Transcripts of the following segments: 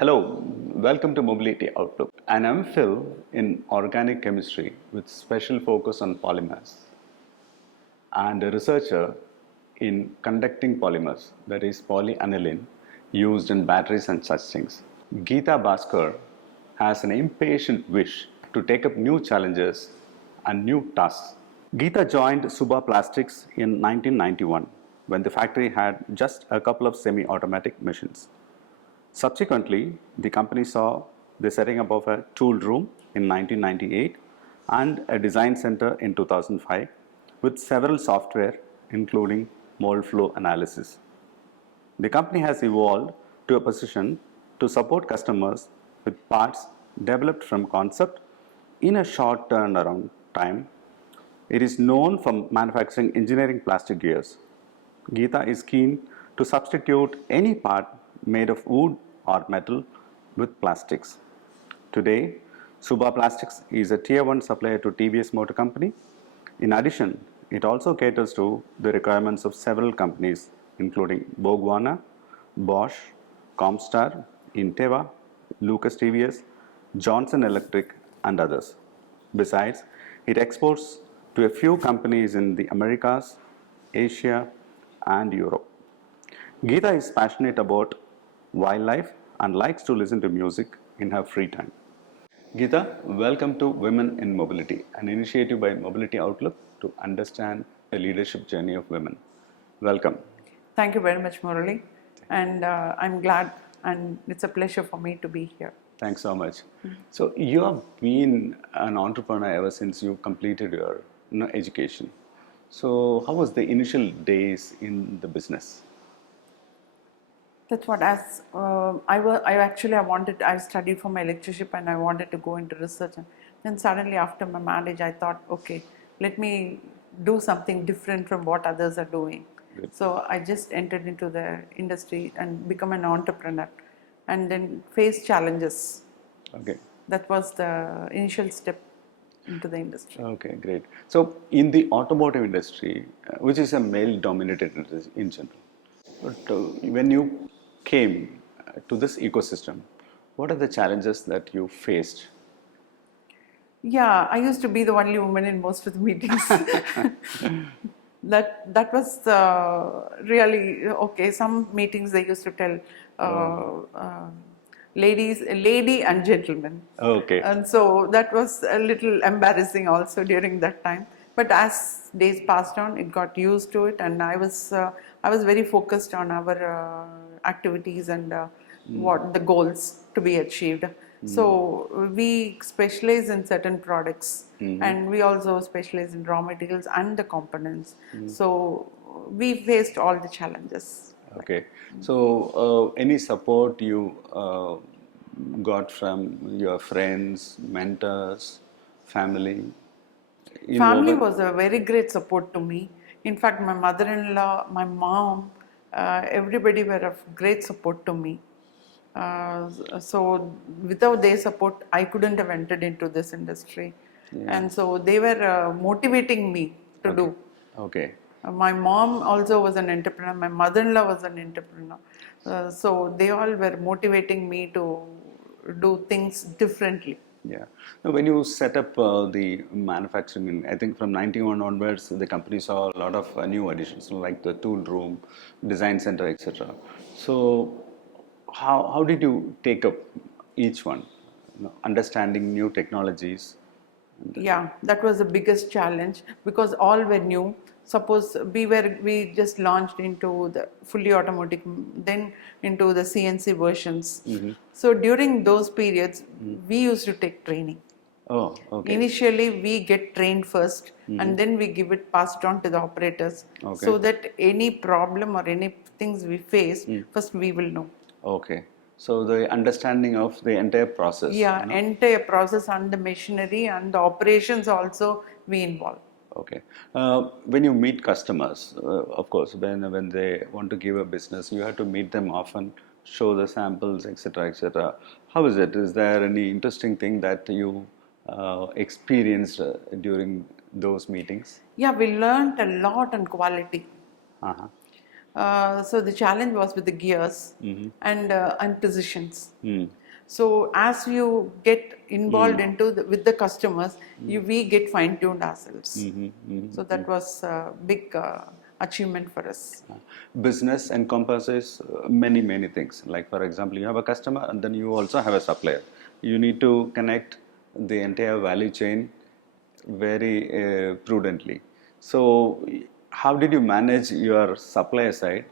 Hello, welcome to Mobility Outlook. And I'm Phil in organic chemistry with special focus on polymers and a researcher in conducting polymers, that is polyaniline, used in batteries and such things. Geetha Baskaran has an impatient wish to take up new challenges and new tasks. Geetha joined Suba Plastics in 1991 when the factory had just a couple of semi-automatic machines. Subsequently, the company saw the setting up of a tool room in 1998 and a design center in 2005 with several software including mold flow analysis. The company has evolved to a position to support customers with parts developed from concept in a short turnaround time. It is known for manufacturing engineering plastic gears. Geetha is keen to substitute any part made of wood or metal with plastics. Today, Suba Plastics is a tier 1 supplier to TVS Motor Company. In addition, it also caters to the requirements of several companies including Borgwana, Bosch, Comstar, Inteva, Lucas TVS, Johnson Electric and others. Besides, it exports to a few companies in the Americas, Asia and Europe. Geetha is passionate about wildlife and likes to listen to music in her free time. Geetha, welcome to Women in Mobility, an initiative by Mobility Outlook to understand the leadership journey of women. Welcome. Thank you very much, Murali. And I'm glad and it's a pleasure for me to be here. Thanks so much. So you have been an entrepreneur ever since you completed your education. So how was the initial days in the business? That's what as I studied for my lectureship and I wanted to go into research. And then suddenly after my marriage, I thought, okay, let me do something different from what others are doing. Good. So I just entered into the industry and become an entrepreneur and then face challenges. Okay. That was the initial step into the industry. Okay, great. So in the automotive industry, which is a male-dominated industry in general, but when you came to this ecosystem, what are the challenges that you faced? Yeah, I used to be the only woman in most of the meetings. That was really okay. Some meetings they used to tell lady and gentleman. Okay. And so that was a little embarrassing also during that time. But as days passed on, it got used to it, and I was very focused on our activities and what the goals to be achieved. So we specialize in certain products, and we also specialize in raw materials and the components. So we faced all the challenges. Okay. So any support you got from your friends, mentors, family? Family was a very great support to me. In fact, my mother-in-law, my mom, everybody were of great support to me. So without their support, I couldn't have entered into this industry. Yeah. And so they were motivating me to do. Okay. My mom also was an entrepreneur. My mother-in-law was an entrepreneur. So they all were motivating me to do things differently. Yeah. Now, when you set up the manufacturing, I think from 91 onwards, the company saw a lot of new additions like the tool room, design center, etc. So, how did you take up each one? Understanding new technologies. Yeah, that was the biggest challenge because all were new. Suppose we just launched into the fully automatic, then into the CNC versions. So during those periods, we used to take training. Oh, okay. Initially, we get trained first, and then we give it passed on to the operators, so that any problem or any things we face, first we will know. Okay. So the understanding of the entire process. Yeah, entire process and the machinery and the operations also we involve. Okay. When you meet customers, of course, when they want to give a business, you have to meet them often, show the samples, etc., etc. How is it? Is there any interesting thing that you experienced during those meetings? Yeah, we learned a lot on quality. Uh-huh. So the challenge was with the gears and positions. So as you get involved into with the customers, we get fine-tuned ourselves. So that was a big achievement for us. Business encompasses many things. Like for example, you have a customer and then you also have a supplier. You need to connect the entire value chain very prudently. So how did you manage your supplier side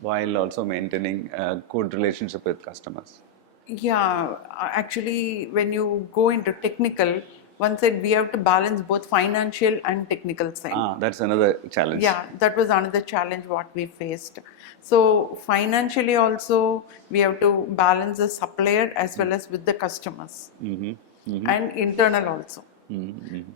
while also maintaining a good relationship with customers? Yeah, actually, when you go into technical, one side we have to balance both financial and technical side. That's another challenge. Yeah, that was another challenge what we faced. So financially also we have to balance the supplier as well as with the customers and internal also.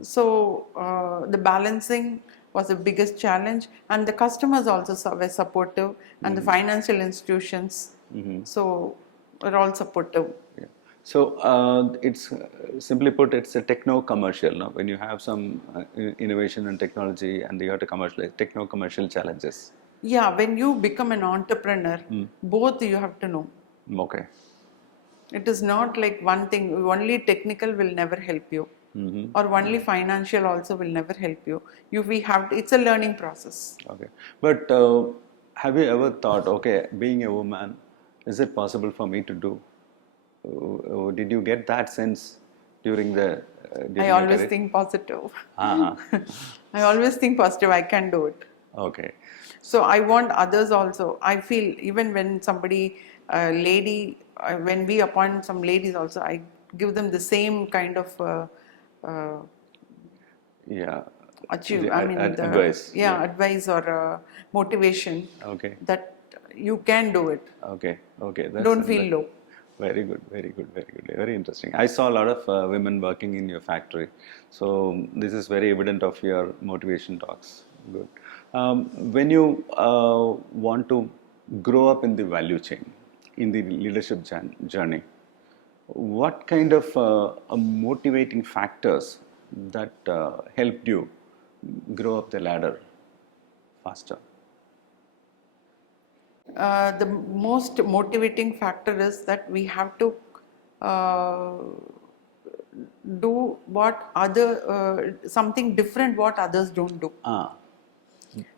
So the balancing was the biggest challenge, and the customers also were supportive, and the financial institutions so were all supportive. Yeah. So it's simply put, it's a techno commercial. No? When you have some innovation and technology, and you have to commercialize techno commercial challenges. Yeah, when you become an entrepreneur, both you have to know. Okay. It is not like one thing, only technical will never help you, or only financial also will never help you. We have to, it's a learning process. Okay. But have you ever thought, okay, being a woman, is it possible for me to do? Did you get that sense during the? I always think positive. Uh-huh. I always think positive. I can do it. Okay. So I want others also. I feel even when somebody, lady, when we appoint some ladies also, I give them the same kind of Yeah. achieve. Advice. Yeah, advice or motivation. Okay. That you can do it. Okay. Okay. Don't feel low. Very good, very good, very good, very interesting. I saw a lot of women working in your factory, so this is very evident of your motivation talks. Good. When you want to grow up in the value chain, in the leadership journey, what kind of motivating factors that helped you grow up the ladder faster? The most motivating factor is that we have to uh, do what something different what others don't do.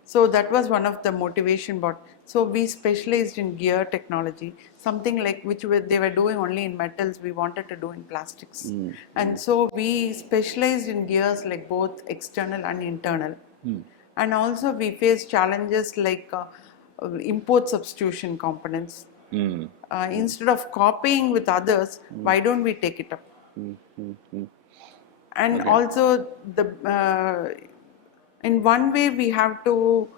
So that was one of the motivation. So we specialized in gear technology, something like they were doing only in metals, we wanted to do in plastics. And so we specialized in gears like both external and internal. And also we faced challenges like import substitution components. Instead of copying with others, why don't we take it up? And also in one way we have to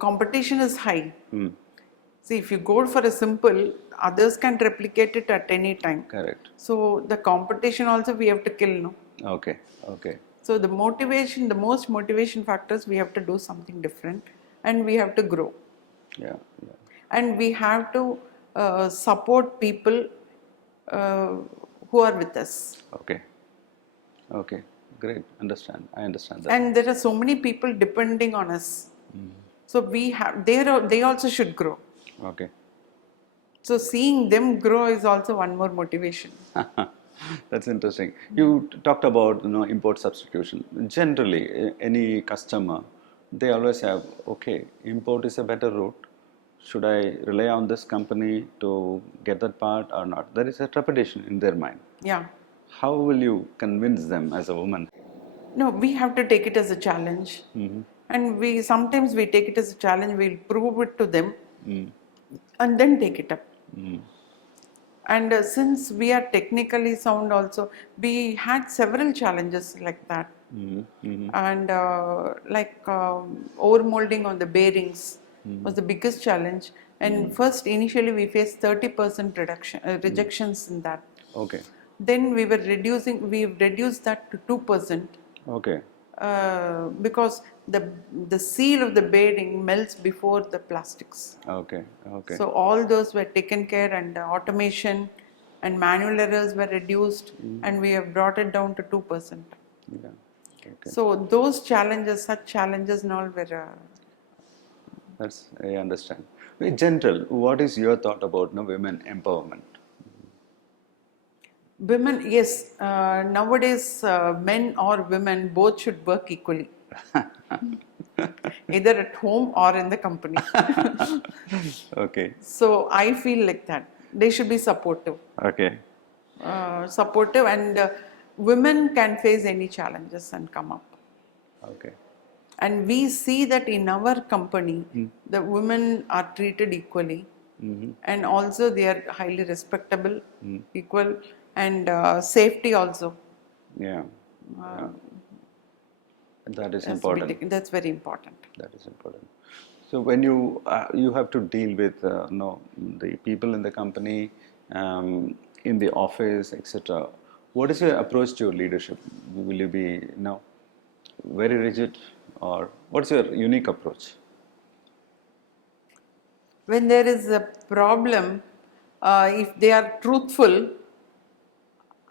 competition is high. See, if you go for a simple, others can replicate it at any time. Correct. So the competition also we have to kill, no? Okay. Okay. So the most motivation factors, we have to do something different, and we have to grow. Yeah. Yeah. And we have to support people who are with us. Okay. Okay. Great. I understand that. And there are so many people depending on us. So they also should grow. Okay. So seeing them grow is also one more motivation. That's interesting. You talked about import substitution. Generally, any customer, they always have, okay, import is a better route. Should I rely on this company to get that part or not? There is a trepidation in their mind. Yeah. How will you convince them as a woman? No, we have to take it as a challenge. And sometimes we take it as a challenge, we'll prove it to them and then take it up. And since we are technically sound also, we had several challenges like that. And overmolding on the bearings was the biggest challenge. And first, initially, we faced 30% rejections in that. Okay. Then we've reduced that to 2%. Okay. Because the seal of the bearing melts before the plastics. Okay. Okay. So all those were taken care, and automation and manual errors were reduced, and we have brought it down to 2%. Yeah. Okay. So those challenges, such challenges and all were I understand. In general, what is your thought about women empowerment? Women, yes, nowadays men or women both should work equally, either at home or in the company. Okay. So I feel like that. They should be supportive. Okay. Supportive, and women can face any challenges and come up. Okay. And we see that in our company, the women are treated equally, and also they are highly respectable, equal, and safety also. Yeah. Yeah. That is Has to be important. that's very important. That is important. So when you have to deal with the people in the company, in the office, etc. What is your approach to your leadership? Will you be very rigid, or what's your unique approach? When there is a problem, if they are truthful,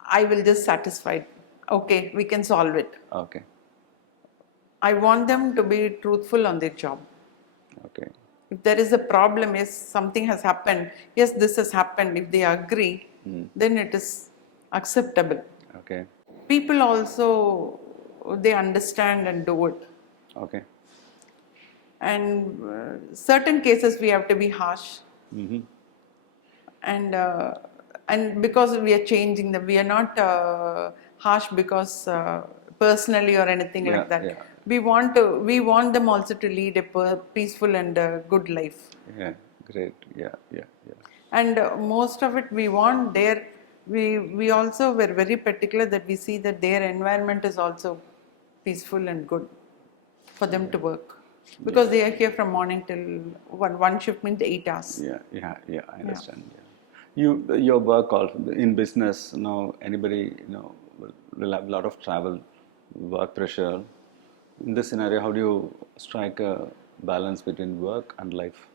I will just satisfied. Okay, we can solve it. Okay. I want them to be truthful on their job. Okay. If there is a problem, yes, something has happened, yes, this has happened, if they agree, then it is acceptable. Okay. People also, they understand and do it. Okay. And certain cases we have to be harsh. And because we are changing them, we are not harsh because personally or anything Yeah. like that. Yeah. We want them also to lead a peaceful and good life. Yeah. Great. Yeah. Yeah. Yeah. And most of it we want their, we also were very particular that we see that their environment is also peaceful and good for them to work, because they are here from morning till one shift means 8 hours. Yeah, yeah, yeah. I understand. Yeah. Your work also in business. Anybody will have a lot of travel, work pressure. In this scenario, how do you strike a balance between work and life?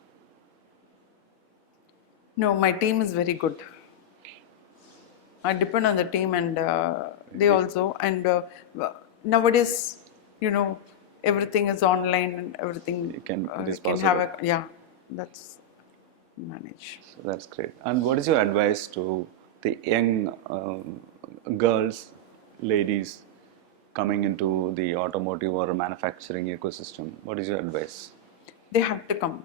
No, my team is very good. I depend on the team, and they also, and nowadays, everything is online and everything. It is You can have possible. that's manage. So that's great. And what is your advice to the young girls, ladies coming into the automotive or manufacturing ecosystem? What is your advice? They have to come.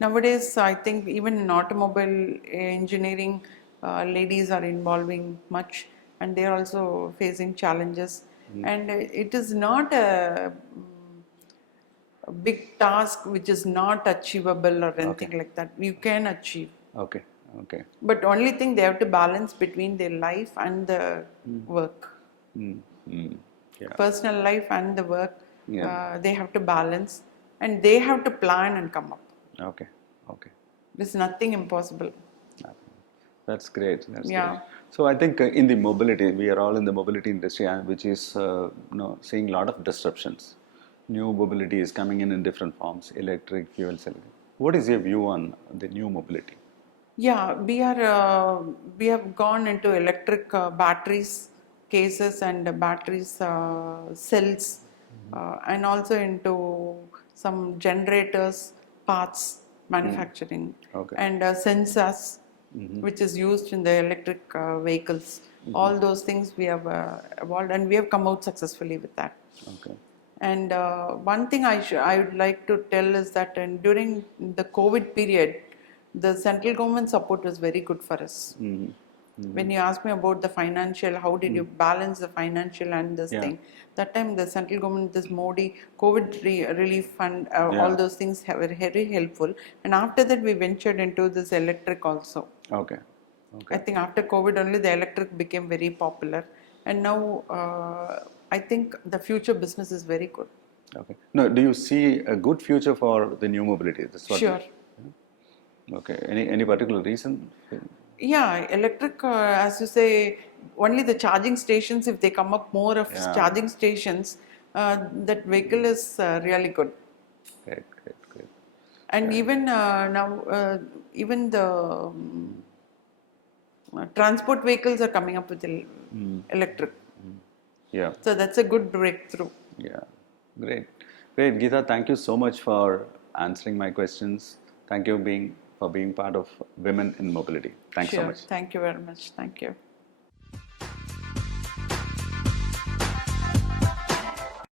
Nowadays, I think even in automobile engineering, ladies are involving much, and they are also facing challenges. And it is not a big task which is not achievable or anything like that. You can achieve. Okay, okay. But only thing, they have to balance between their life and the work. Yeah, Personal life and the work, yeah. they have to balance, and they have to plan and come up. Okay, okay. There's nothing impossible. That's great. That's Yeah. great. So I think in the mobility, we are all in the mobility industry, which is seeing a lot of disruptions. New mobility is coming in different forms: electric, fuel cell. What is your view on the new mobility? Yeah, we have gone into electric batteries cases and batteries cells, and also into some generators parts manufacturing, Okay. and sensors which is used in the electric vehicles. All those things we have evolved, and we have come out successfully with that. Okay. And one thing I would like to tell is that during the COVID period, the central government support was very good for us. When you ask me about the financial, how did you balance the financial and this thing? That time the central government, this Modi COVID relief fund, all those things were very helpful. And after that, we ventured into this electric also. Okay. Okay. I think after COVID only the electric became very popular, and now I think the future business is very good. Okay. No, do you see a good future for the new mobility? That's what. Sure. Okay. Any particular reason? Yeah, electric, as you say, only the charging stations, if they come up more of charging stations, that vehicle is really good. Great, great, great. And even now, even the transport vehicles are coming up with electric. Yeah. So that's a good breakthrough. Yeah, great. Great, Geetha. Thank you so much for answering my questions. Thank you for being part of Women in Mobility. Thanks so Sure. much. Thank you very much. Thank you.